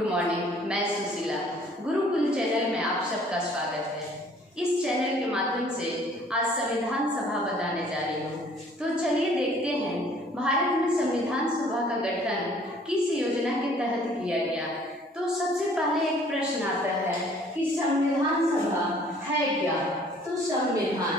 Good morning, मैं Sushila. Gurukul channel में आप सबका स्वागत है। इस चैनल के माध्यम से आज संविधान सभा बताने जा रही हूँ। तो चलिए देखते हैं भारत में संविधान सभा का गठन किस योजना के तहत किया गया। तो सबसे पहले एक प्रश्न आता है कि संविधान सभा है क्या। तो संविधान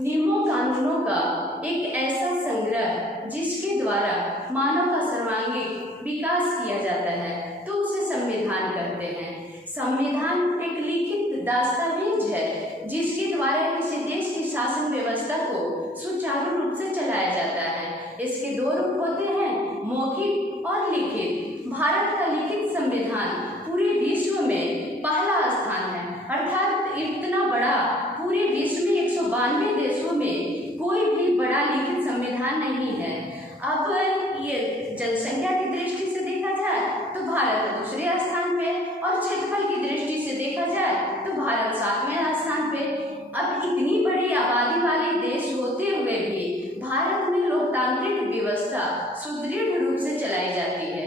नियमों कानूनों का एक ऐसा संग्रह जिसके द्वारा मानव का सर्वांगीण विकास किया जाता है, तो उसे संविधान कहते हैं। संविधान एक लिखित दस्तावेज है जिसके द्वारा किसी देश की शासन व्यवस्था को सुचारू रूप से चलाया जाता है। इसके दो रूप होते हैं, मौखिक और लिखित। भारत का लिखित संविधान पूरे विश्व में पहला स्थान है, अर्थात इतना बड़ा पूरे विश्व में 192 देशों में कोई भी बड़ा लिखित संविधान नहीं है। अब ये जनसंख्या की दृष्टि से देखा जाए तो भारत दूसरे स्थान पे, और क्षेत्रफल की दृष्टि से देखा जाए तो भारत 7वें स्थान पे। अब इतनी बड़ी आबादी वाले देश होते हुए भी भारत में लोकतांत्रिक व्यवस्था सुदृढ़ रूप से चलाई जाती है।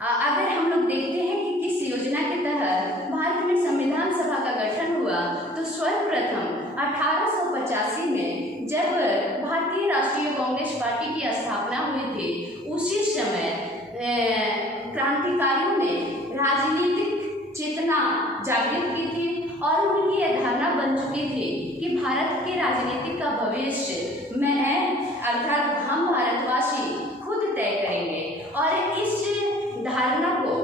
अगर हम लोग देखते हैं कि किस योजना के तहत भारत में संविधान सभा का गठन हुआ, तो सर्वप्रथम 1885 में जब भारतीय राष्ट्रीय कांग्रेस पार्टी की स्थापना हुई थी, उसी समय क्रांतिकारियों ने राजनीतिक चेतना जागृत की थी और उनकी यह धारणा बन चुकी थी कि भारत के राजनीति का भविष्य मैं अर्थात हम भारतवासी खुद तय करेंगे। और इस धारणा को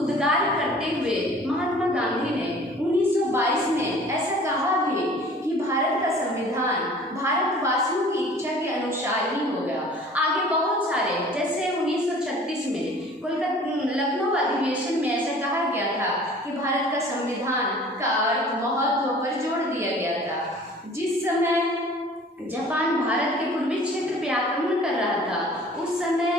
उद्गार करते हुए महात्मा गांधी ने 1922 में ऐसा कहा भी कि भारत का संविधान भारतवासियों की इच्छा के अनुसार ही होगा। आगे बहुत सारे, जैसे 1936 में लखनऊ अधिवेशन में ऐसा कहा गया था कि भारत का संविधान का अर्थ महत्व पर जोर दिया गया था। जिस समय जापान भारत के पूर्वी क्षेत्र पर आक्रमण कर रहा था, उस समय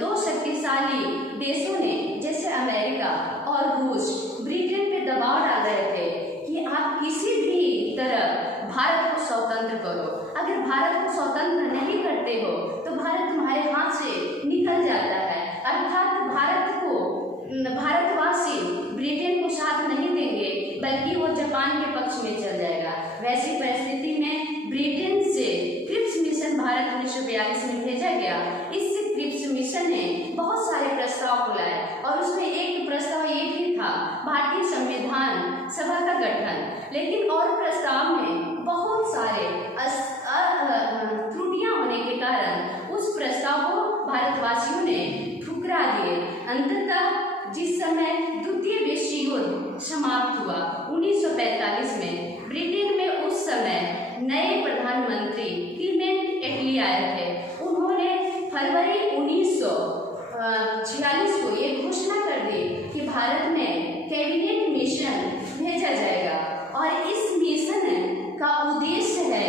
दो शक्तिशाली देशों ने, जैसे अमेरिका और रूस, ब्रिटेन पे दबाव डाल रहे थे कि आप किसी भी तरह भारत को स्वतंत्र करो। अगर भारत को स्वतंत्र नहीं करते हो तो भारत तुम्हारे हाथ से निकल जाता है, अर्थात भारतवासी ब्रिटेन को साथ नहीं देंगे, बल्कि वो जापान के पक्ष में चल जाएगा। वैसी परिस्थिति में ब्रिटेन से क्रिप्स मिशन भारत 1942 में भेजा गया। इस क्रिप्स मिशन ने बहुत सारे प्रस्ताव को लाए और उसमें एक प्रस्ताव ये भी था भारतीय संविधान सभा का गठन। लेकिन और प्रस्ताव में बहुत सारे त्रुटियां होने के कारण उस प्रस्ताव को भारतवासियों ने ठुकरा दिए। अंततः जिस समय द्वितीय विश्व युद्ध समाप्त हुआ 1945 में, ब्रिटेन में उस समय नए प्रधानमंत्री क्लीमेंट एटली आए थे। उन्होंने फरवरी 1946 को ये घोषणा कर दी कि भारत में कैबिनेट मिशन भेजा जाएगा और इस मिशन का उद्देश्य है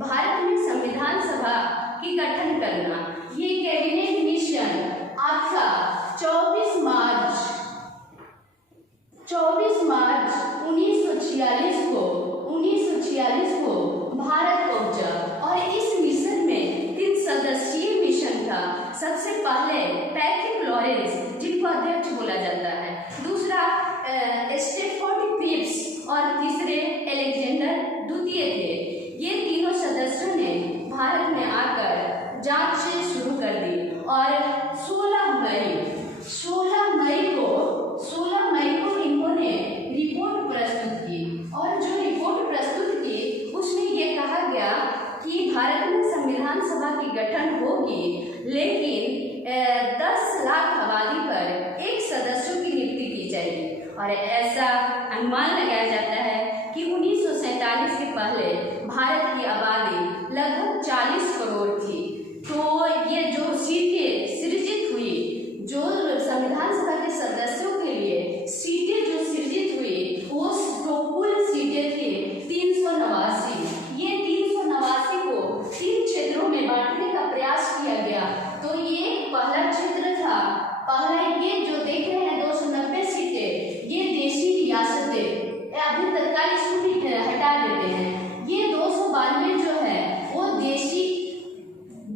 भारत में संविधान सभा की गठन करना। ये कैबिनेट मिशन आपका 24 मार्च 1946 को भारत पहुंचा और इस मिशन में 3 सदस्यीय मिशन था। सबसे पहले पैट्रिक लॉरेंस, जिनको अध्यक्ष बोला जाता है, दूसरा स्टेफोर्ड क्रिप्स और तीसरे अलेक्जेंडर द्वितीय थे। ये तीनों सदस्यों ने भारत में आकर जांच शुरू कर दी और 16 मई को इन्होंने रिपोर्ट प्रस्तुत की। और जो रिपोर्ट प्रस्तुत की उसमें ये कहा गया कि भारत में संविधान सभा की गठन होगी, लेकिन 10 लाख आबादी पर एक सदस्यों की नियुक्ति की जाएगी। और ऐसा अनुमान लगाया जाता है कि 1947 के पहले भारत की आबादी लगभग 40 करोड़ थी। तो ये जो सीटें सृजित हुई, जो संविधान सभा के सदस्यों के लिए सीटें जो सृजित हुई, वो कुल सीटें थी 389। ये 389 को 3 क्षेत्रों में बांटने का प्रयास किया गया। तो ये पहला क्षेत्र था। पहला ये जो देख रहे हैं 290 सीटें, ये देशी रियासतें, अभी तत्काल इसको भी हटा देते हैं। ये 292 जो है वो देशी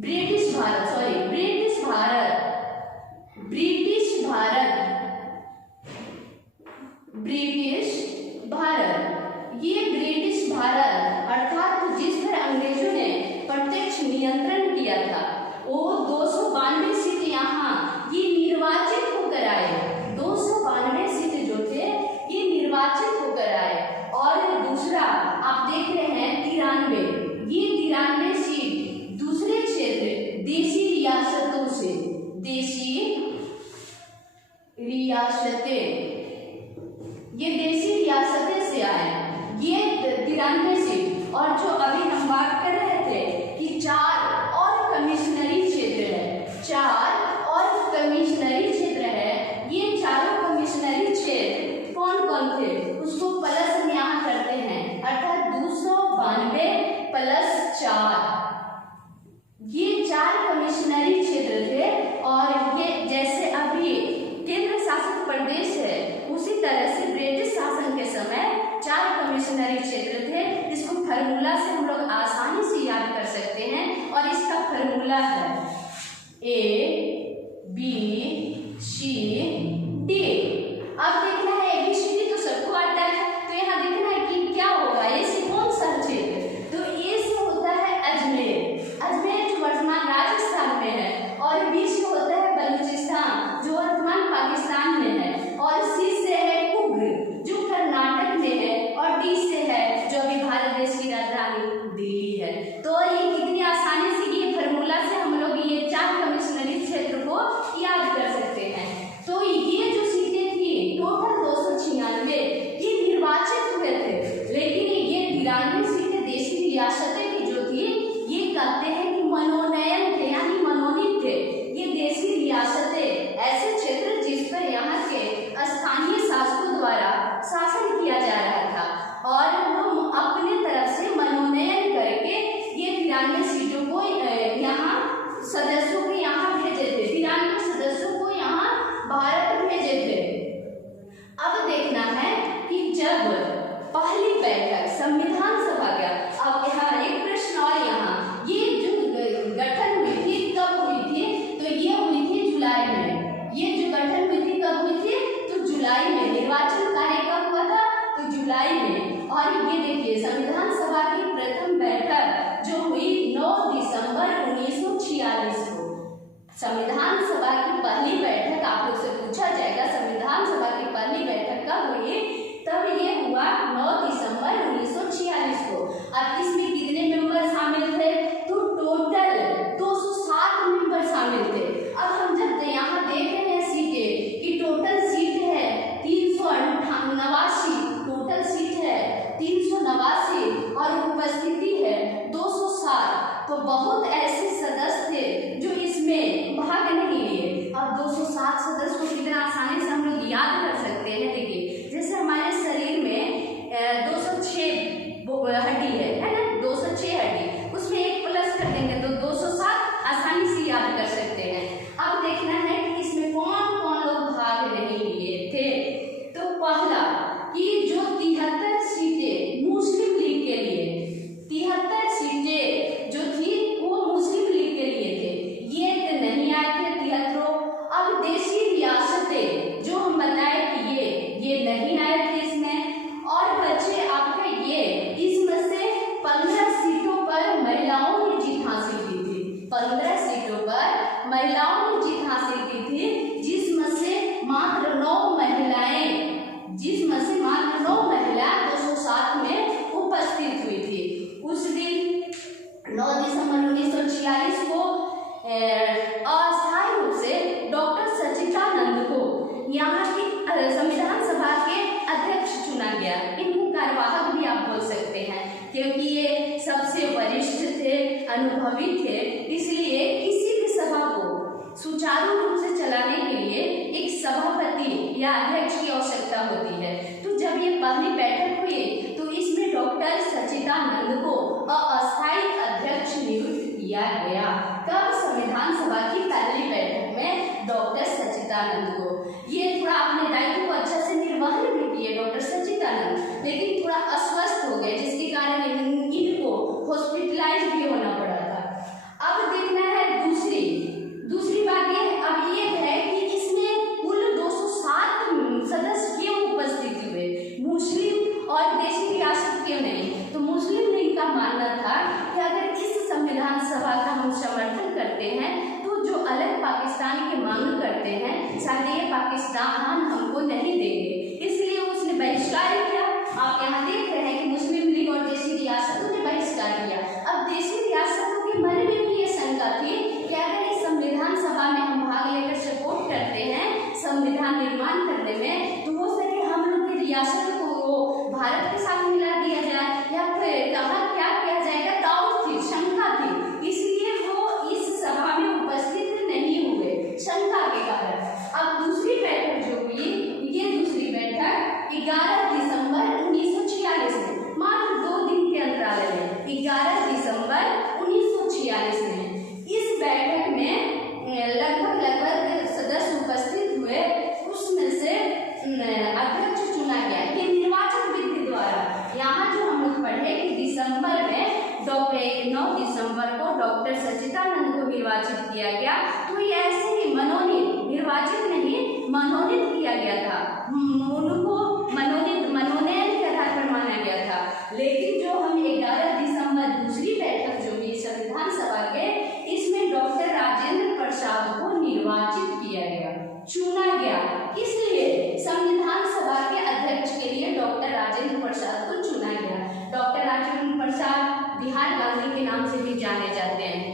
ब्रिटिश भारत ब्रिटिश भारत। ये ब्रिटिश भारत अर्थात जिस पर अंग्रेजों ने प्रत्यक्ष नियंत्रण किया था, वो 292 सीट यहाँ ये निर्वाचित होकर आए। 292 सीट जो थे ये निर्वाचित होकर आए। और दूसरा आप देख रहे हैं 93, ये 93 सीट दूसरे क्षेत्र देशी रियासतों से, देशी रियासतें, ये देशी रियासतें से आए ये 93 सीट। और जो अभी हम बात कर रहे थे कि 4 और कमिश्नरी क्षेत्र है, 4 और कमिश्नरी क्षेत्र है, ये चारों कमिश्नरी क्षेत्र कौन कौन थे उसको प्लस हम यहाँ करते हैं, अर्थात 292 प्लस 4, ये 4 कमिश्नरी क्षेत्र थे। और ये जैसे अभी केंद्र शासित प्रदेश है, उसी तरह से ब्रिटिश शासन के समय 4 कमिश्नरी क्षेत्र थे। इसको फार्मूला से हम लोग आसानी से याद कर सकते हैं और इसका फार्मूला है ABCD। अब देखना है ABCD तो सबको आता है, तो यहाँ देखना है कि क्या होगा, ए से कौन सा क्षेत्र, तो ए से होता है अजमेर, अजमेर जो वर्तमान राजस्थान में है, और बी से होता है बलूचिस्तान जो वर्तमान पाकिस्तान में है, और सी से है कुर्ग जो कर्नाटक में है, और डी से है जो अभी भारत देश की राजधानी दिल्ली है। तो ये कितनी आसानी से ये फार्मूला से हम लोग ये 4 कमिश्नरी क्षेत्र को याद कर सकते हैं। तो ये जो सीटें थी टोटल 296 ये निर्वाचित हुए थे, लेकिन ये 93 सीटें देशी रियासतें की जो थी ये कहते हैं कि मनोनयन थे, यानी मनोनीत थे। ये देशी रियासतें ऐसे क्षेत्र जिस पर यहाँ के स्थानीय शासकों द्वारा शासन किया जा रहा था, और वो अपने तरफ से मनोनयन करके ये 93 सीटों को यहाँ सदस्यों को यहाँ भेजे थे, 93 सदस्यों को यहाँ भारत भेजे थे। अब देखना है कि जब पहली बैठक संविधान सभा का, अब यहाँ एक प्रश्न और, यहाँ ये जो गठन हुई थी कब हुई थी, तो ये हुई थी जुलाई में। ये जो गठन हुई थी कब हुई थी, तो जुलाई में। निर्वाचन कार्य कब हुआ था, तो जुलाई में। और ये देखिए संविधान सभा की प्रथम बैठक जो हुई 9 दिसंबर 1946 को। संविधान सभा की पहली बैठक आप लोग से पूछा जाएगा, संविधान सभा की पहली बैठक कब हुई, तब ये हुआ 9 दिसंबर 1946 को। अब इसमें कितने मेंबर शामिल थे, तो टोटल 207 मेंबर शामिल थे। अब हम जब यहाँ देख रहे हैं सीटें कि टोटल सीट है 389, टोटल सीट है 389 और उपस्थिति है 207, तो बहुत ऐसे सदस्य थे जो इसमें भाग नहीं लिए। अब 207 सदस्य को कितना आसानी से हम लोग याद कर सकते हैं। देखिए जैसे हमारे शरीर में 206 हड्डी है ना, 206 हड्डी, उसमें एक प्लस कर देंगे तो 207 आसानी से याद कर सकते हैं। अब देखना है कि इसमें कौन कौन लोग भाग नहीं लिए थे। तो पहला कि जो 73 सीटें मुस्लिम लीग के लिए, 73 सीटें जो थी वो मुस्लिम लीग के लिए थे, ये नहीं आए थे 73। अब देशी रियासतें जो हम बताए कि ये नहीं आए थे इसमें, और बच्चे आपका ये इसमें से 15 सीटों पर महिलाओं ने जीत हासिल की थी, 15 सीटों पर महिलाओं ने जीत हासिल की थी, जिसमें से मात्र 9 महिलाएं, जिसमें से मात्र 9 महिलाएं 207 में उपस्थित हुई थी। उस दिन 9 दिसंबर 1946 को अस्थायी रूप से डॉक्टर सच्चिदानंद को यहाँ की संविधान सभा के अध्यक्ष चुना गया। इनको कार्यवाहक भी आप बोल सकते हैं, क्योंकि ये सबसे वरिष्ठ थे, अनुभवी थे, इसलिए किसी भी सभा को सुचारू रूप से चलाने के लिए एक सभापति या अध्यक्ष की आवश्यकता होती है। तो जब ये पहली बैठक हुई तो इसमें डॉक्टर सच्चिदानंद को अस्थायी अध्यक्ष नियुक्त किया गया। कब? संविधान सभा की पहली बैठक में डॉक्टर सच्चिदानंद को। ये थोड़ा अपने दायित्व को अच्छा से निर्वहन भी किए डॉक्टर सच्चिदानंद, लेकिन थोड़ा अस्वस्थ हो गए, जिसके कारण इनको हॉस्पिटलाइज भी होना पड़ा था। अब देखना है दूसरी बात ये अब ये है कि इसमें कुल 207 सदस्य क्यों उपस्थित हुए। सभा का हम समर्थन करते हैं, तो जो अलग पाकिस्तान की मांग करते हैं शायद ये पाकिस्तान हमको नहीं देंगे, इसलिए उसने बहिष्कार किया। आप यहाँ देख रहे हैं कि मुस्लिम लीग और देशी रियासतों ने बहिष्कार किया। अब देशी रियासतों के मन में भी ये शंका थी कि अगर इस संविधान सभा में हम भाग लेकर सपोर्ट करते हैं संविधान निर्माण करने में, तो हो सके हम लोग की रियासत को भारत के साथ मिला दिया जाए या फिर कहाँ क्या किया जाएगा, डाउट थी, शंका थी, इसलिए वो इस सभा में उपस्थित नहीं हुए शंका के कारण। अब दूसरी बैठक जो हुई, ये दूसरी बैठक 11 दिसंबर 1946 में, मात्र 2 दिन के अंतराल में, 11 दिसंबर 1946 में इस बैठक में लगभग सदस्य उपस्थित हुए, उसमें से अध्यक्ष चुना गया। ये निर्वाचन विधि द्वारा, यहाँ जो हम लोग पढ़े कि दिसंबर में 9 दिसंबर को डॉक्टर सच्चिदानंद को निर्वाचित किया गया, तो ये ऐसे ही मनोनीत, निर्वाचित नहीं मनोनीत किया गया था, उनको मनोनयन के आधार पर माना गया था। लेकिन जो हम 11 दिसंबर दूसरी बैठक जो हुई संविधान सभा के, इसमें डॉक्टर राजेंद्र प्रसाद को निर्वाचित किया गया, चुना गया। इसलिए संविधान सभा के अध्यक्ष के लिए डॉक्टर राजेंद्र प्रसाद को चुना गया। डॉक्टर राजेंद्र प्रसाद बिहार गांधी के नाम से भी जाने जाते हैं।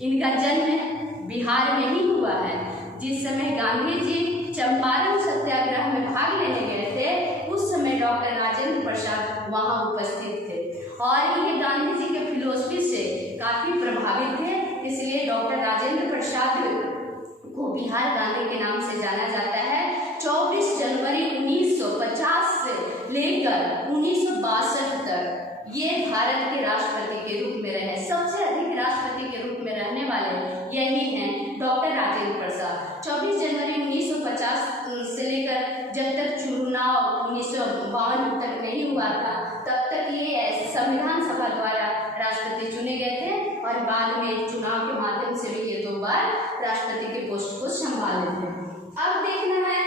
इनका जन्म बिहार में ही हुआ है। जिस समय गांधी जी चंपारण सत्याग्रह में भाग लेने गए थे, उस समय डॉक्टर राजेंद्र प्रसाद वहां उपस्थित थे और ये गांधी जी के फिलोसफी से काफी प्रभावित थे, इसलिए डॉक्टर राजेंद्र प्रसाद को बिहार गांधी के नाम से जाना जाता है। 24 जनवरी 1950 से लेकर 1962 तक ये भारत के राष्ट्रपति के रूप में रहे। सबसे अधिक राष्ट्रपति के रूप में रहने वाले यही हैं डॉक्टर राजेंद्र प्रसाद। 24 जनवरी 1950 से लेकर जब तक चुनाव 1952 तक नहीं हुआ था, तब तक ये संविधान सभा द्वारा राष्ट्रपति चुने गए थे और बाद में चुनाव के माध्यम से भी ये 2 बार राष्ट्रपति के पोस्ट को संभाले थे। अब देखना है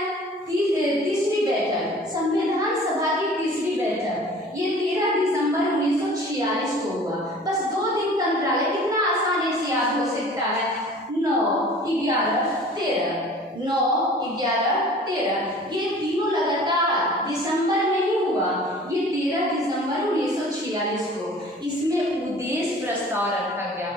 तीसरी बैठक, संविधान सभा की तीसरी बैठक, ये 13 दिसंबर 1946 को हुआ। बस 2 दिन का अंतराल है, कितना आसानी से याद हो सकता है। 9, 11, 13, 9, 11, 13, ये तीनों लगातार दिसंबर में ही हुआ। ये 13 दिसंबर 1946 को इसमें उद्देश्य प्रस्ताव रखा गया,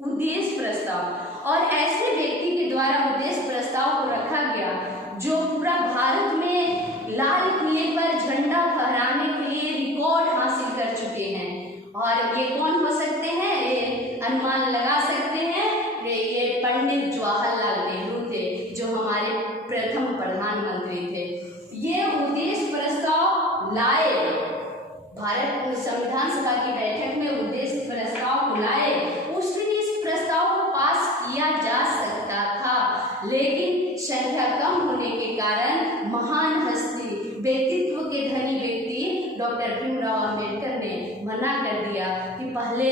उद्देश्य प्रस्ताव, और ऐसे व्यक्ति के द्वारा उद्देश्य प्रस्ताव को रखा गया जो पूरा भारत में लाल किले पर झंडा फहराने के लिए रिकॉर्ड हासिल कर चुके हैं। और ये कौन हो सकते हैं, ये अनुमान लगा सकते हैं, ये पंडित जवाहरलाल नेहरू थे, जो हमारे प्रथम प्रधानमंत्री थे। ये उद्देश्य प्रस्ताव लाए, भारत संविधान सभा की बैठक में उद्देश्य प्रस्ताव को लाए। उस दिन इस प्रस्ताव को पास किया जा सकता था, लेकिन संख्या कम होने के कारण महान हस्ती, व्यक्तित्व के धनी व्यक्ति डॉक्टर भीमराव अंबेडकर ने मना कर दिया कि पहले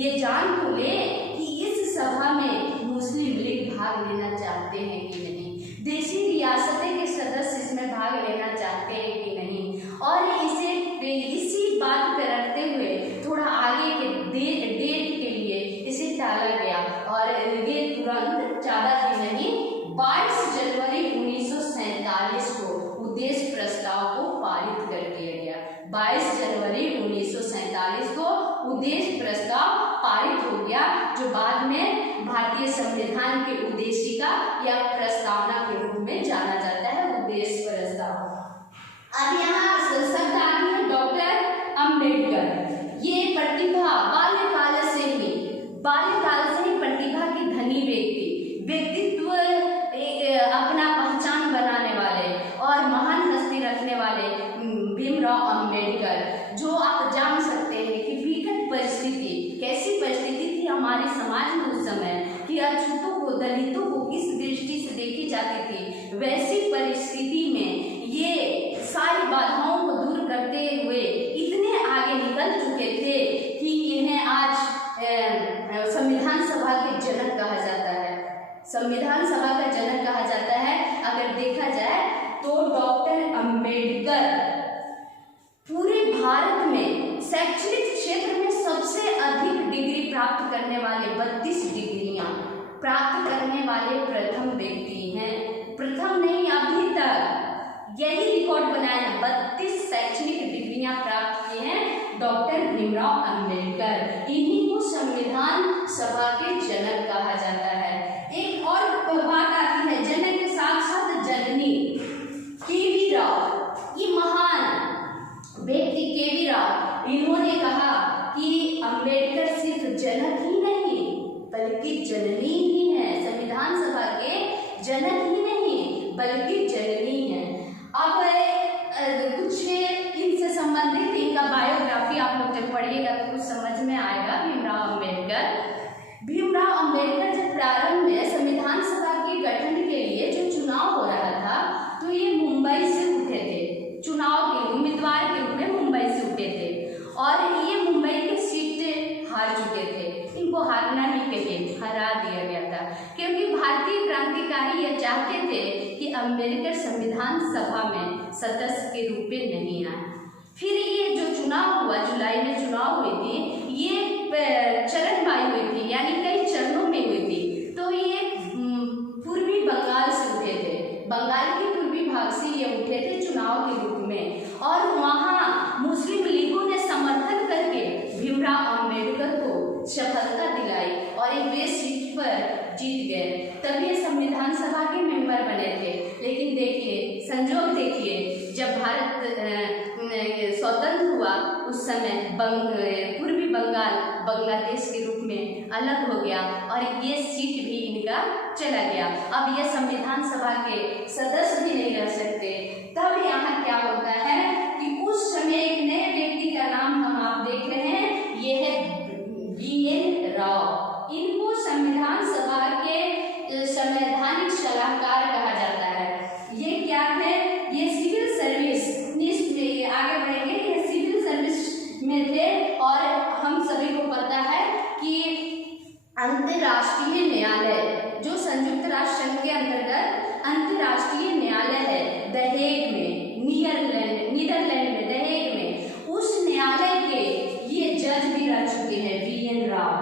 ये जान तो ले कि इस सभा में मुस्लिम लीग भाग लेना चाहते हैं कि नहीं, देशी रियासतें के सदस्य इसमें भाग लेना चाहते हैं कि नहीं। और इसी बात पर रखते हुए थोड़ा आगे के डेट के लिए इसे टाला गया और ये तुरंत 14 दिन नहीं 22 जनवरी 1947 को उद्देश्य प्रस्ताव को पारित कर दिया गया। 22 जनवरी 1947 को उद्देश्य प्रस्ताव पारित हो गया, जो बाद में भारतीय संविधान के उद्देशिका या प्रस्तावना के रूप में जाना जाता है, उद्देश्य प्रस्ताव। अब यहाँ शब्द आते हैं डॉक्टर अंबेडकर। ये प्रतिभा बाल्यकाल से ही प्रतिभा की धनी व्यक्तित्व अपना पहचान बनाने वाले और महान हस्ती रखने वाले भीमराव अंबेडकर, जो आप जान सकते हैं कि विकट परिस्थिति, कैसी परिस्थिति थी हमारे समाज में उस समय कि अछूतों को, दलितों को किस दृष्टि से देखी जाती थी, वैसी परिस्थिति में ये सारी बाधाओं को दूर करते हुए इतने आगे निकल चुके थे कि इन्हें आज संविधान सभा के जनक कहा जाता है। संविधान सभा का जनक कहा जाता है। अगर देखा जाए तो डॉक्टर अंबेडकर पूरे भारत में शैक्षणिक क्षेत्र में सबसे अधिक डिग्री प्राप्त करने वाले 32 डिग्रियां प्राप्त करने वाले प्रथम व्यक्ति हैं। प्रथम नहीं, अभी तक यही रिकॉर्ड बनाया है। 32 शैक्षणिक डिग्रियां प्राप्त की हैं डॉक्टर भीमराव अंबेडकर। इन्हीं को संविधान सभा के जनक कहा जाता है। एक और बात आती है, जनक के साथ साथ जननी के.वी. राव, ये महान व्यक्ति के.वी. राव, इन्होंने कहा कि अंबेडकर सिर्फ जनक ही नहीं बल्कि जननी ही है। संविधान सभा के जनक ही नहीं बल्कि जननी है। अब कुछ इनसे संबंधित इनका बायोग्राफी आप लोग जब पढ़िएगा तो कुछ समझ में आएगा। भीमराव अंबेडकर जब प्रारंभ में संविधान सभा के गठन के लिए जो चुनाव हो रहा था तो ये मुंबई से उठे थे, चुनाव के उम्मीदवार के रूप में मुंबई से उठे थे और ये मुंबई की सीट हार चुके थे। इनको हारना ही कहिए, हरा दिया गया था, क्योंकि भारतीय क्रांतिकारी ये चाहते थे कि अंबेडकर संविधान सभा में सदस्य के रूप में नहीं आए। फिर ये जो चुनाव हुआ, जुलाई में चुनाव हुई थी, ये चरणबाई हुई थी, यानी कई चरणों में हुई थी। तो ये पूर्वी बंगाल से उठे थे, बंगाल के पूर्वी भाग से ये उठे थे चुनाव के रूप में और वहाँ मुस्लिम लीगों ने समर्थन करके भीमराव अंबेडकर को सफलता दिलाई और एक वे सीट पर जीत गए। तब ये संविधान सभा के मेंबर बने थे। लेकिन देखिए, संजोग देखिए, जब भारत स्वतंत्र हुआ उस समय पूर्वी बंगाल बांग्लादेश के रूप में अलग हो गया और ये सीट भी इनका चला गया। अब ये संविधान सभा के सदस्य भी नहीं रह सकते। तब यहाँ क्या होता है कि उस समय एक नए व्यक्ति का नाम हम आप देख रहे हैं, ये है V.N. राव। इनको संविधान सभा के संवैधानिक सलाहकार कहा जाता है। ये क्या है? ये सिविल सर्विस में आगे बढ़ेंगे, ये सिविल सर्विस में थे और हम सभी को पता है कि अंतर्राष्ट्रीय न्यायालय जो संयुक्त राष्ट्र संघ के अंतर्गत अंतर्राष्ट्रीय न्यायालय है दहेग में, नीदरलैंड में दहेग में, उस न्यायालय के ये जज भी रह चुके हैं। V.N. राव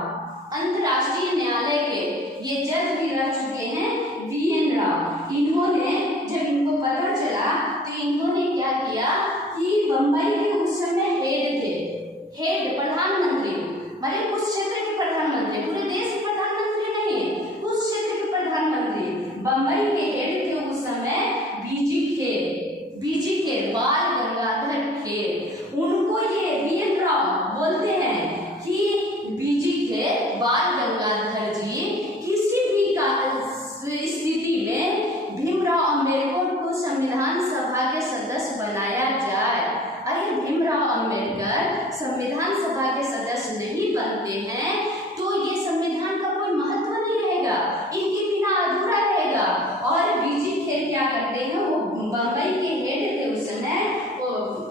अंतर्राष्ट्रीय न्यायालय के ये जज भी रह चुके हैं। V.N. राव इन्होंने जब इनको पता चला तो इन्होंने क्या किया कि बम्बई के उस समय हेड प्रधानमंत्री, माने उस क्षेत्र के प्रधानमंत्री, पूरे देश के प्रधानमंत्री नहीं, उस क्षेत्र के प्रधानमंत्री, बम्बई के हेड थे उस समय बीजी खेर बाल गंगाधर खेर। उनको ये V.N. राव बोलते हैं कि बीजी खेर बाल गंगाधर जी किसी भी स्थिति में भीमराव अंबेडकर को संविधान सभा के सदस्य बनाया जाए। अरे भीमराव अंबेडकर संविधान सभा के सदस्य नहीं बनते हैं तो ये संविधान का कोई महत्व नहीं रहेगा, इनके बिना अधूरा रहेगा। और बीजी खेर क्या करते हैं, वो बम्बई के हेड थे उस समय, वो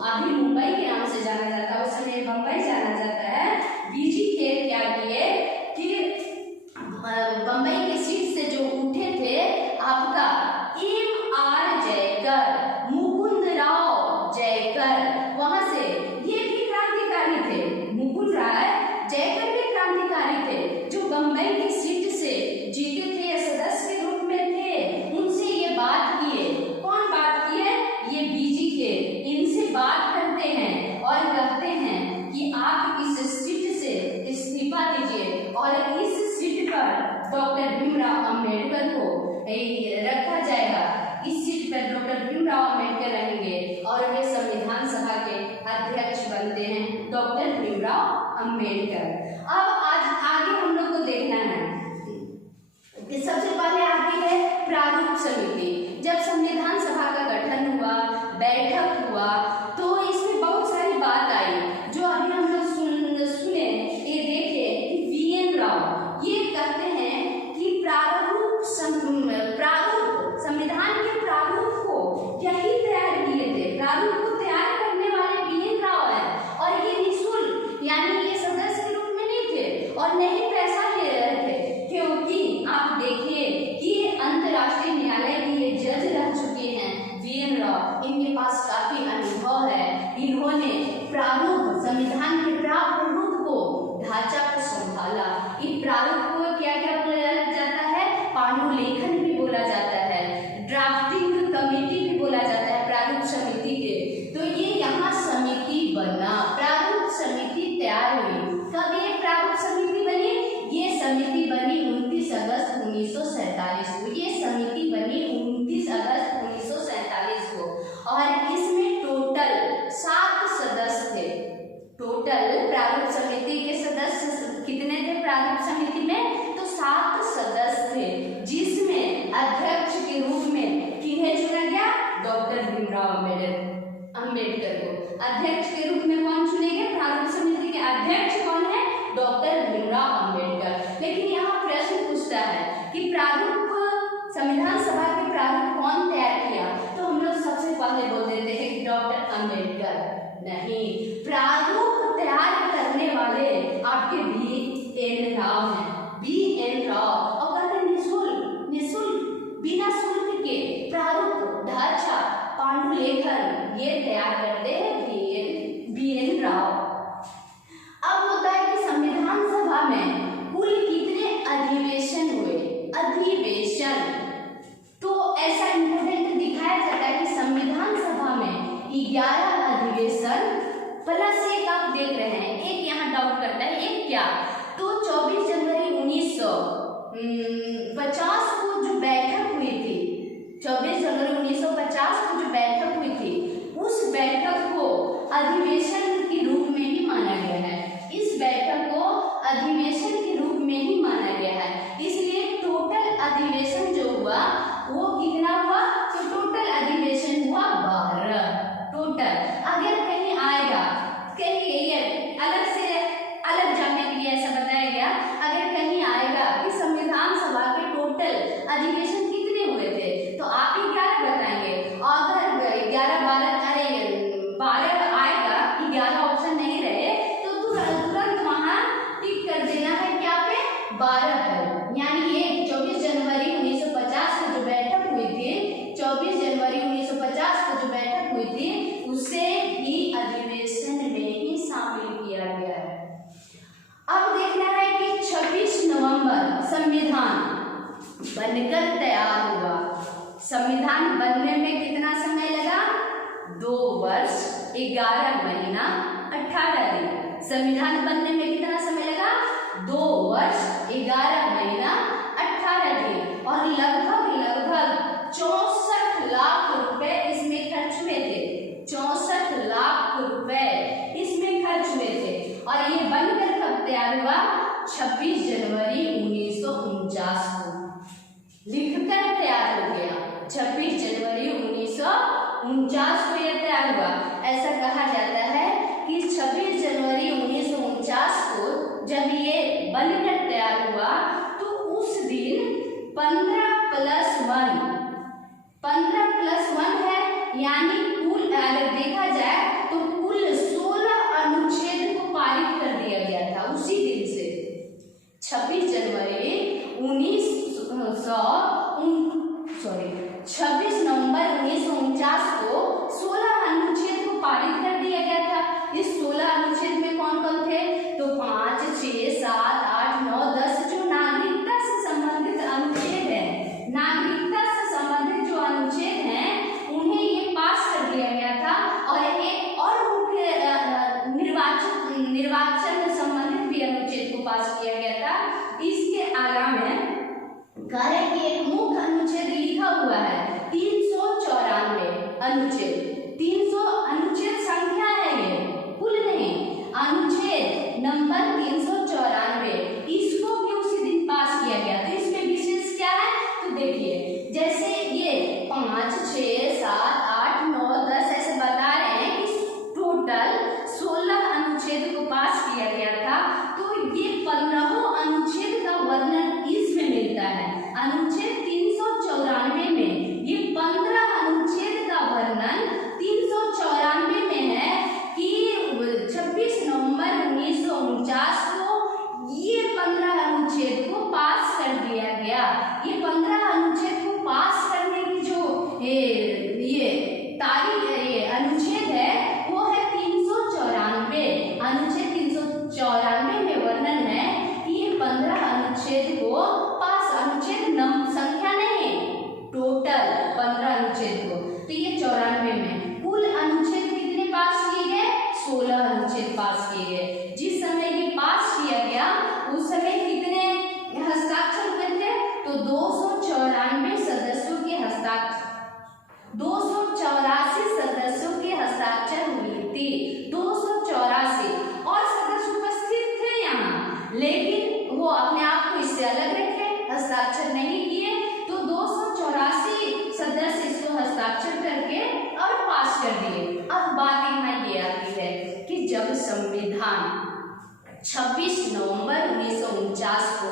अभी मुंबई के नाम से जाना जाता है, उस समय बम्बई जाना जाता है। बीजी खेर क्या किए कि बम्बई के सीट से जो उठे थे आपका M.R. जयकर, मुकुंद राव जयकर, वहां से ये भी क्रांतिकारी थे। मुकुंद राव जयकर भी क्रांतिकारी थे जो बम्बई की सीट से जीते थे या सदस्य के रूप में थे। उनसे ये बात किए, कौन बात किए? ये बीजी खेर इनसे बात करते हैं और कहते हैं कि आप इस सीट से इस्तीफा दीजिए और इस सीट पर डॉक्टर भीमराव अंबेडकर को रखा जाएगा। इस सीट पर डॉक्टर भीमराव अंबेडकर रहेंगे और वे संविधान सभा के अध्यक्ष बनते हैं, डॉक्टर भीमराव अंबेडकर। अब आज आगे हम लोग को देखना है कि सबसे पहले आती है प्रारूप समिति। जब संविधान सभा का गठन हुआ, बैठक हुआ, तो इसमें बहुत सारी बात आई जो अभी हम लोग सुने ये देखे कि V.N. राव ये कहते हैं कि संविधान के प्रारूप को यही तैयार किए थे। प्रारूप को तैयार करने वाले V.N. राव है और ये निःशुल्क, यानी ये सदस्य के रूप में नहीं थे और नहीं पैसा ले रहे थे, क्योंकि आप देखिए कि अंतर्राष्ट्रीय न्यायालय के ये जज रह चुके हैं V.N. राव, इनके पास काफी अनुभव है। इन्होंने प्रारूप, संविधान के प्रारूप को, ढांचा को संभाला टोटल प्रारूप समिति के सदस्य कितने थे प्रारूप समिति में? तो 7 सदस्य थे, जिसमें अध्यक्ष के रूप में किन्हें चुना गया? डॉक्टर भीमराव अम्बेडकर को। अध्यक्ष के रूप में कौन चुने गए? प्रारूप समिति के अध्यक्ष कौन है? डॉक्टर भीमराव अम्बेडकर। लेकिन यहाँ प्रश्न पूछता है कि प्रारूप संविधान सभा के प्रारूप कौन तैयार किया? तो हम लोग सबसे पहले बोल देते हैं कि डॉक्टर अम्बेडकर। नहीं, प्रारूप तैयार करने वाले आपके B.N. राव हैं। B.N. राव और कहते हैं निःशुल्क बिना शुल्क के प्रारूप ढांचा पांडुलेखन ये तैयार करते हैं B.N. राव। अब होता है कि संविधान सभा में कुल कितने अधिवेशन हुए? अधिवेशन तो ऐसा इंपोर्टेंट दिखाया जाता है कि संविधान सभा में 11 अधिवेशन प्लस एक आप देख रहे हैं, एक यहाँ डाउट करता है एक क्या? तो 24 जनवरी 1950 को जो बैठक हुई थी, 24 जनवरी 1950 को जो बैठक हुई थी, उस बैठक को अधिवेशन के रूप में ही माना गया है। इस बैठक को अधिवेशन के रूप में ही माना गया है, इसलिए टोटल अधिवेशन जो हुआ वो कितना हुआ? तो टोटल अधिवेशन हुआ 12 टोटल। अगर कहीं आएगा, कहीं ये अलग से अलग जानने के लिए ऐसा बताया गया, अगर कहीं आएगा कि संविधान सभा के टोटल अधिवेशन कितने हुए थे, तो आप ही क्या बताएंगे? अगर 11 12 आएगा, 11 ऑप्शन नहीं रहे तो तुरंत वहां टिक कर देना है क्या पे? 12 पर। यानी ये 24 जनवरी 1950 को जो बैठक हुई थी, 24 जनवरी 1950 को जो बैठक हुई थी, उसे भी अधिवेशन में ही शामिल किया गया है। अब देखना है कि 26 नवंबर संविधान बनकर तैयार हुआ। संविधान बनने में कितना समय लगा? 2 वर्ष 11 महीना 18 दिन। संविधान बनने में कितना समय लगा? 2 वर्ष 11 महीना 18 दिन और लगभग 64 लाख रुपए इसमें खर्च हुए थे। 64 लाख रुपए इसमें खर्च हुए थे और ये बनकर कब तैयार हुआ? 26 जनवरी 1949 को लिखकर तैयार हो गया। 26 जनवरी 1949 को यह तैयार हुआ। ऐसा कहा जाता है कि 26 जनवरी 1949 को जब ये बनकर तैयार हुआ तो उस दिन 15+1 है, यानी कुल अगर देखा जाए तो कुल 16 अनुच्छेद को पारित कर दिया गया था उसी दिन से। 26 नवंबर 1949 को 16 अनुच्छेद को पारित कर दिया गया था। इस 16 अनुच्छेद में कौन कौन थे? तो 5, 6, 7, 8, 9, 10 जो नागरिकता से संबंधित अनुच्छेद है, नागरिकता से संबंधित जो अनुच्छेद हैं उन्हें ये पास कर दिया गया था। और एक और मुख्य निर्वाचन संबंधित भी अनुच्छेद को पास किया गया था। इसके अलावा कार्य की एक मुख्य अनुच्छेद लिखा हुआ है 394 अनुच्छेद। 300 अनुच्छेद संख्या है, ये कुल नहीं, अनुच्छेद नंबर 394, इसको भी उसी दिन पास किया गया। तो इसमें विशेष क्या है? तो देखिए, जैसे ये 5, 6, 7, 8, 9, 10 ऐसे बता रहे हैं कि टोटल 16 अनुच्छेद को पास किया गया था, तो ये 15 अनुच्छेद का वर्णन इसमें मिलता है। अनुच्छेद 394 में ये 15 अनुच्छेद का वर्णन 394 में है कि 26 नवंबर 1949 को ये 15 अनुच्छेद को पास कर दिया गया। ये 15 अनुच्छेद को पास करने की जो ये तारीख है, ये अनुच्छेद है, वो है 394। अनुच्छेद 394 में वर्णन है कि ये 15 अनुच्छेद को पास, अनुच्छेद संख्या नहीं, टोटल 15 अनुच्छेद को। तो ये 94 में कुल अनुच्छेद कितने पास किए गए? 16 अनुच्छेद पास किए गए। जिस समय ये पास किया गया उस समय कितने हस्ताक्षर हुए थे? तो 294 सदस्यों के हस्ताक्षर, 284 सदस्यों के हस्ताक्षर हुए थे। 284 संविधान 26 नवंबर 1949 को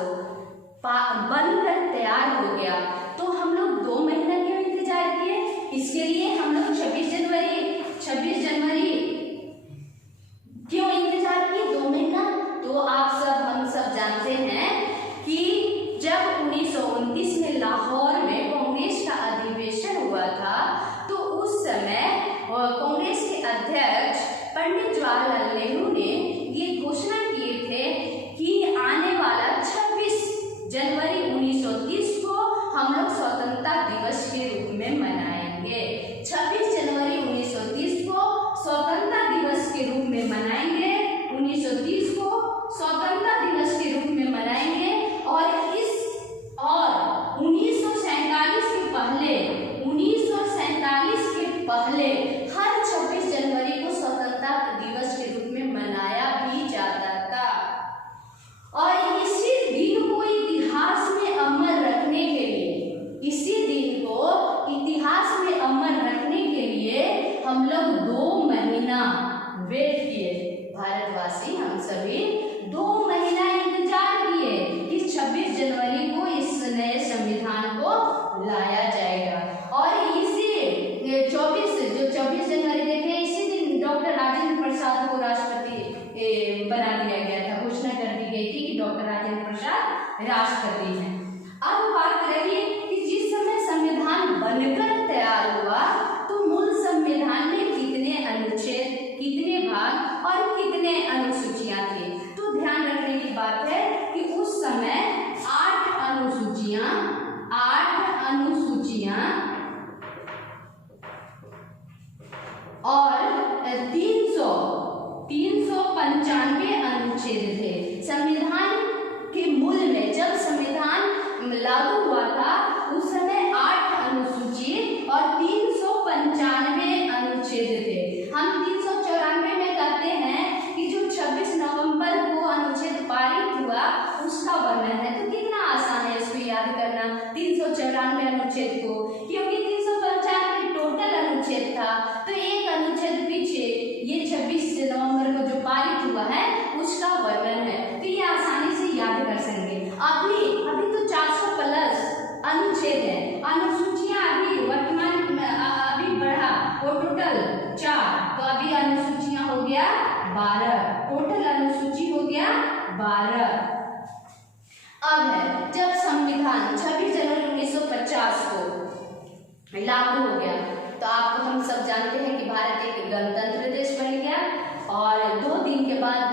बनकर तैयार हो गया, तो हम लोग 2 महीना क्यों इंतजार किए? इसके लिए हम लोग 26 जनवरी क्यों इंतजार किए 2 महीना? तो आप सब हम सब जानते हैं कि जब 1929 में लाहौर में कांग्रेस का अधिवेशन हुआ था, तो उस समय कांग्रेस के अध्यक्ष पंडित जवाहरलाल नेहरू ने ये घोषणा किए थे कि आने वाला 26 जनवरी 1930 को हम लोग स्वतंत्रता दिवस के रूप में मनाएंगे। 26 जनवरी 1930 को स्वतंत्रता दिवस के रूप में मनाएंगे। 1930 को स्वतंत्रता दिवस के रूप में मनाएंगे। और 1947 के पहले हर 26 जनवरी को स्वतंत्रता दिवस के रूप में मनाया भी जाता था। और इसी दिन को इतिहास में अमर रखने के लिए हम लोग 2 महीना वेट किए। भारतवासी हम सभी 2 महीना इंतजार किए कि 26 जनवरी को इस नए संविधान को लाया जाएगा। और इसी 24 जनवरी देखे, इसी दिन डॉक्टर राजेंद्र प्रसाद को राष्ट्रपति बना दिया गया था। घोषणा कर दी गई थी कि डॉक्टर राजेंद्र प्रसाद राष्ट्रपति हैं। अब बात रही कि जिस समय संविधान बनकर तैयार हुआ, तो मूल संविधान में कितने अनुच्छेद, कितने भाग और कितने अनुसूचियां थी? तो ध्यान रखने की बात है कि उस समय 8 अनुसूचियां और 395 अनुच्छेद थे। संविधान के मूल में जब संविधान लागू हुआ था, उस समय 8 अनुसूची और 395 अनुच्छेद थे। हम 394 में कहते हैं कि जो 26 नवंबर को अनुच्छेद पारित हुआ, उसका वर्णन है। तो कितना आसान है इसको याद करना 394 अनुच्छेद को, क्योंकि 395 टोटल अनुच्छेद था। तो एक अनुच्छेद पीछे ये 26 नवंबर को जो पारित हुआ है उसका वर्णन है। तो ये आसानी से याद कर सकेंगे। अभी तो 400 प्लस अनुच्छेद है। अनुसूचियां अभी वर्तमान अभी बढ़ा, वो टोटल 4, तो अभी अनुसूचियां हो गया 12, टोटल अनुसूची हो गया 12। अब है जब संविधान 26 जनवरी 1950 को लागू हो गया, तो आपको हम सब जानते हैं कि भारत एक गणतंत्र देश बन गया। और 2 दिन के बाद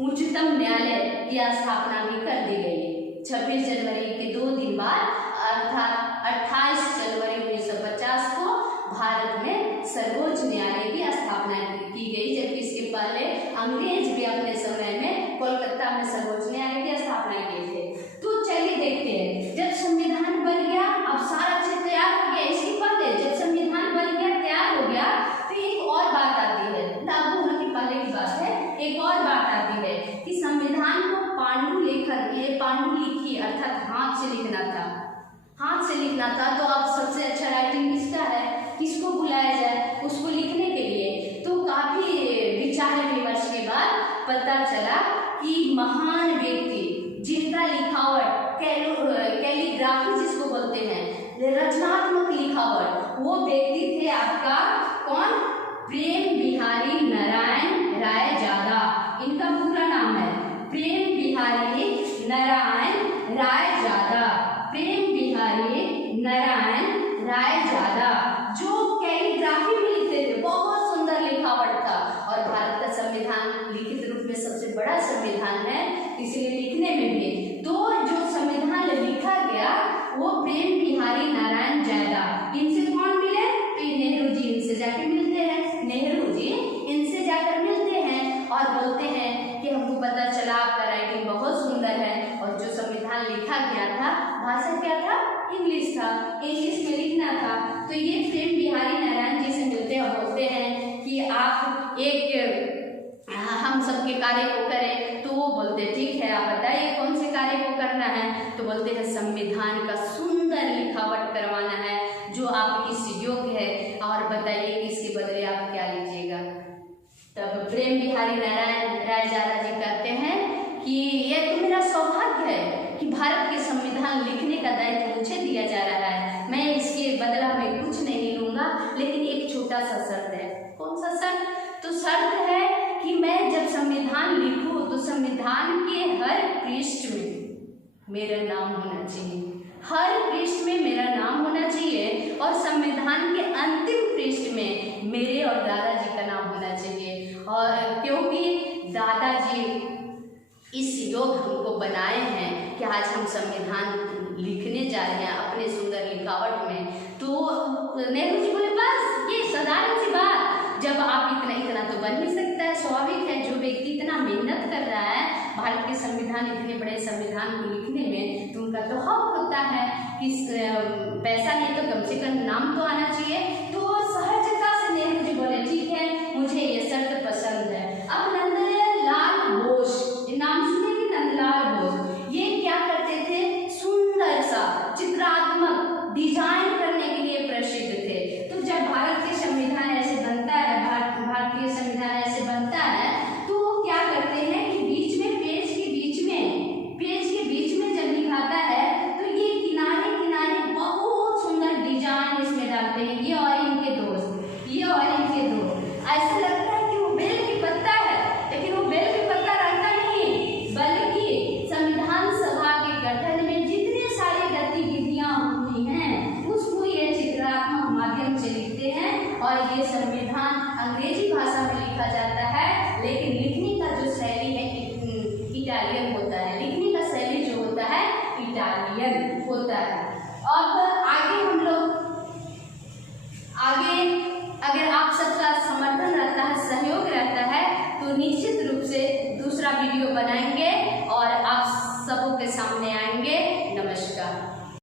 उच्चतम न्यायालय की स्थापना भी कर दी गई। 26 जनवरी के 2 दिन बाद अर्थात 28 जनवरी 1950 को भारत में सर्वोच्च न्यायालय की स्थापना की गई, जबकि इसके पहले अंग्रेज भी अपने समय में कोलकाता में सर्वोच्च न्यायालय की स्थापना किए थे। तो चलिए देखते हैं, जब संविधान बन गया, अब सारा चीज तैयार हो गया। इसके पहले जब संविधान बन गया, तैयार हो गया, तो एक और बात आती है, लागू होने के पहले की बात है। एक और बात आती है कि संविधान को पांडुलिखी अर्थात हाथ से लिखना था। तो अब सबसे अच्छा राइटिंग किसका है, किसको बुलाया जाए उसको लिखने के लिए? तो काफी विचार विमर्श के बाद पता चला कि महान व्यक्ति जिनका लिखावट कैलीग्राफी जिसको बोलते हैं, रचनात्मक लिखावट, वो व्यक्ति थे आपका कौन? प्रेम बिहारी नारायण राय जादा। इनका पूरा नाम है प्रेम बिहारी नारायण राय जादा। प्रेम बिहारी नारायण राय जादा, जो कैलीग्राफी में लिखते थे, बहुत सुंदर लिखावट था। और भारत का संविधान लिखित रूप में सबसे बड़ा संविधान है, इसलिए लिखने में भी। तो जो संविधान लिखा गया वो प्रेम बिहारी नारायण जादा, इनसे कौन मिले? तो नेहरू जी इनसे जाकर मिलते हैं। नेहरू जी इनसे जाकर मिलते हैं और बोलते हैं कि हमको पता चला आपका राइटिंग बहुत सुंदर है, और जो संविधान लिखा गया था भाषा क्या था? इंग्लिश था, इंग्लिश में लिखना था। तो ये प्रेम बिहारी नारायण जी से मिलते हैं और बोलते हैं कि आप एक हम सबके कार्य को करें। तो वो बोलते ठीक है, आप बताइए कौन से कार्य को करना है? तो बोलते हैं संविधान का सुंदर लिखावट करवाना है जो आपकी इस योग्य है, और बताइए कि इसके बदले आप क्या लीजिएगा। तब प्रेम बिहारी नारायण रायजादा जी कहते हैं कि यह तो मेरा सौभाग्य है कि भारत के संविधान लिखने का दायित्व मुझे दिया जा रहा है। मैं इसके बदला में कुछ नहीं लूंगा, लेकिन एक छोटा सा शर्त है। कौन सा शर्त? तो शर्त है कि मैं जब संविधान लिखूं तो संविधान के हर पृष्ठ में मेरा नाम होना चाहिए, हर पृष्ठ में मेरा नाम होना चाहिए, और संविधान के अंतिम पृष्ठ में मेरे और दादाजी का नाम होना चाहिए। और क्योंकि दादाजी इस योग हमको बनाए हैं कि आज हम संविधान लिखने जा रहे हैं अपने सुंदर लिखावट में, तो नेहरू जी बोले बस ये साधारण सी बात, जब आप इतना तो बन ही सकता है, स्वाभाविक है। जो व्यक्ति इतना मेहनत कर रहा है भारत के संविधान, इतने बड़े संविधान को लिखने में, तो उनका तो हक होता है कि पैसा नहीं तो कम से कम नाम तो आना चाहिए। तो सहजता से नेहरू जी बोले ठीक है, मुझे ये शर्त पसंद है। अब नंदलाल बोस, ये नाम सुनेंगे, नंदलाल बोस, ये क्या करते थे? सुंदर सा चित्रात्मक डिजाइन करने के लिए प्रसिद्ध थे। तो जब भारत के संविधान ऐसे बनता है, भारतीय संविधान ऐसे बनता है, तो वो क्या करते हैं कि बीच में पेज के बीच में जब लिखाता है तो ये किनारे किनारे बहुत सुंदर डिजाइन इसमें डालते हैं। ये और इनके दोस्त, ये और इनके दोस्त, ऐसा लगता है कि वो बेल की पत्ता है, लेकिन वो बेल की पत्ता रहता नहीं, बल्कि संविधान सभा के गठन में जितने सारी गतिविधियां हुई हैं उसको ये चित्रात्मक माध्यम से लिखते हैं। और ये संविधान अंग्रेजी भाषा में लिखा जाता है, लेकिन लिखने का जो शैली है इटालियन होता है, लिखने का शैली जो होता है इटालियन होता है। अब आगे हम लोग अगर आप सबका समर्थन रहता है, सहयोग रहता है, तो निश्चित रूप से दूसरा वीडियो बनाएंगे और आप सबों के सामने आएंगे।